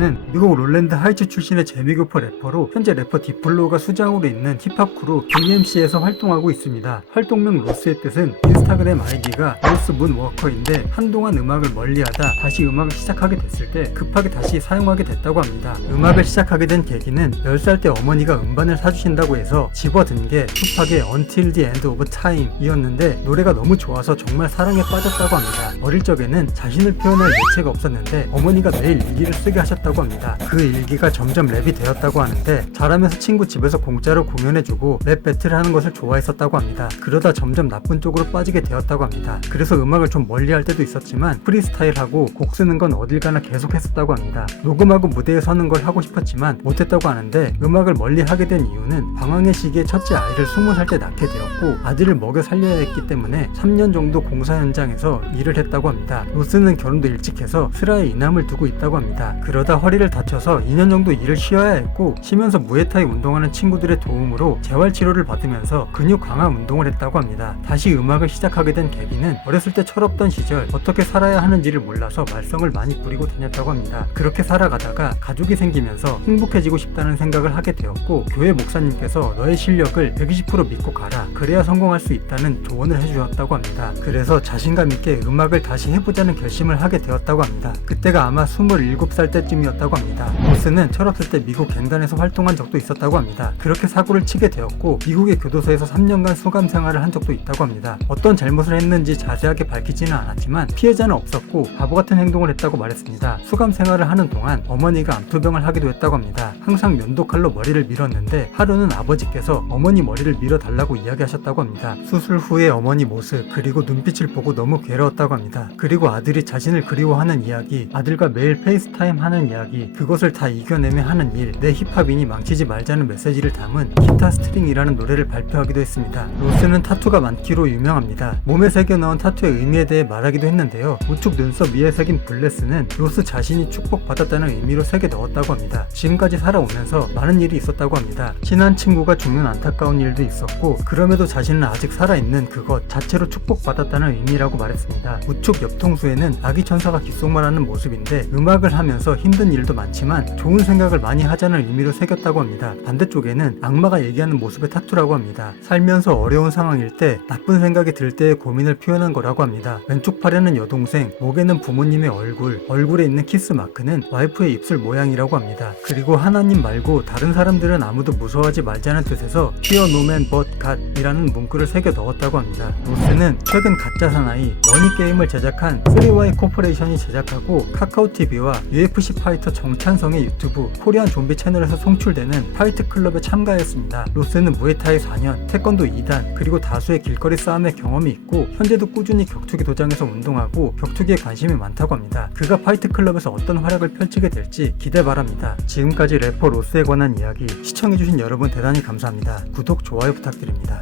로스는 미국 롤랜드 하이츠 출신의 재미교포 래퍼로 현재 래퍼 디플로가 수장으로 있는 힙합 크루 DMC에서 활동하고 있습니다. 활동명 로스의 뜻은 인스타그램 아이디가 로스 문 워커인데 한동안 음악을 멀리하다 다시 음악을 시작하게 됐을 때 급하게 다시 사용하게 됐다고 합니다. 음악을 시작하게 된 계기는 10살 때 어머니가 음반을 사주신다고 해서 집어든 게 투팍의 Until the End of Time 이었는데 노래가 너무 좋아서 정말 사랑에 빠졌다고 합니다. 어릴 적에는 자신을 표현할 매체가 없었는데 어머니가 매일 일기를 쓰게 하셨다고 합니다. 그 일기가 점점 랩이 되었다고 하는데 자라면서 친구 집에서 공짜로 공연해주고 랩 배틀을 하는 것을 좋아했었다고 합니다. 그러다 점점 나쁜 쪽으로 빠지게 되었다고 합니다. 그래서 음악을 좀 멀리 할 때도 있었지만 프리스타일하고 곡 쓰는 건 어딜 가나 계속 했었다고 합니다. 녹음하고 무대에 서는 걸 하고 싶었지만 못했다고 하는데 음악을 멀리 하게 된 이유는 방황의 시기에 첫째 아이를 20살 때 낳게 되었고 아들을 먹여 살려야 했기 때문에 3년 정도 공사 현장에서 일을 했다고 합니다. 로스는 결혼도 일찍 해서 슬하에 이남을 두고 있다고 합니다. 그러다 허리를 다쳐서 2년 정도 일을 쉬어야 했고 쉬면서 무에타이 운동하는 친구들의 도움으로 재활치료를 받으면서 근육 강화 운동을 했다고 합니다. 다시 음악을 시작하게 된 계기는 어렸을 때 철없던 시절 어떻게 살아야 하는지를 몰라서 말썽을 많이 부리고 다녔다고 합니다. 그렇게 살아가다가 가족이 생기면서 행복해지고 싶다는 생각을 하게 되었고 교회 목사님께서 너의 실력을 120% 믿고 가라 그래야 성공할 수 있다는 조언을 해주셨다고 합니다. 그래서 자신감 있게 음악을 다시 해보자는 결심을 하게 되었다고 합니다. 그때가 아마 27살 때쯤이었다고 합니다. 로스는 철없을 때 미국 갱단에서 활동한 적도 있었다고 합니다. 그렇게 사고를 치게 되었고 미국의 교도소에서 3년간 수감 생활을 한 적도 있다고 합니다. 어떤 잘못을 했는지 자세하게 밝히지는 않았지만 피해자는 없었고 바보 같은 행동을 했다고 말했습니다. 수감 생활을 하는 동안 어머니가 암투병을 하기도 했다고 합니다. 항상 면도칼로 머리를 밀었는데 하루는 아버지께서 어머니 머리를 밀어달라고 이야기하셨다고 합니다. 수술 후의 어머니 모습 그리고 눈빛을 보고 너무 괴로웠다고 합니다. 그리고 아들이 자신을 그리워하는 이야기, 아들과 매일 페이스타임 하는 이야기, 그것을 다 이겨내며 하는 일, 내 힙합인이 망치지 말자는 메시지를 담은 기타 스트링이라는 노래를 발표하기도 했습니다. 로스는 타투가 많기로 유명합니다. 몸에 새겨 넣은 타투의 의미에 대해 말하기도 했는데요. 우측 눈썹 위에 새긴 블레스는 로스 자신이 축복받았다는 의미로 새겨 넣었다고 합니다. 지금까지 살아오면서 많은 일이 있었다고 합니다. 친한 친구가 죽는 안타까운 일도 있었고 그럼에도 자신은 아직 살아있는 그것 자체로 축복받았다는 의미라고 말했습니다. 우측 옆통수에는 아기 천사가 귓속말하는 모습인데 음악을 하면서 힘든 일도 많지만 좋은 생각을 많이 하자는 의미로 새겼다고 합니다. 반대쪽에는 악마가 얘기하는 모습의 타투라고 합니다. 살면서 어려운 상황일 때 나쁜 생각이 들 때의 고민을 표현한 거라고 합니다. 왼쪽 팔에는 여동생, 목에는 부모님의 얼굴, 얼굴에 있는 키스 마크는 와이프의 입술 모양이라고 합니다. 그리고 하나님 말고 다른 사람들은 아무도 무서워하지 말자는 뜻에서 Fear no man but God 이라는 문구를 새겨 넣었다고 합니다. 로스는 최근 가짜 사나이 머니게임을 제작한 3Y 코퍼레이션이 제작하고 카카오TV와 UFC 파이터 정찬성의 유튜브 코리안 좀비 채널에서 송출되는 파이트 클럽에 참가했습니다. 로스는 무에타이 4년, 태권도 2단, 그리고 다수의 길거리 싸움의 경험이 있고 현재도 꾸준히 격투기 도장에서 운동하고 격투기에 관심이 많다고 합니다. 그가 파이트 클럽에서 어떤 활약을 펼치게 될지 기대 바랍니다. 지금까지 래퍼 로스에 관한 이야기 시청해주신 여러분 대단히 감사합니다. 구독, 좋아요 부탁드립니다.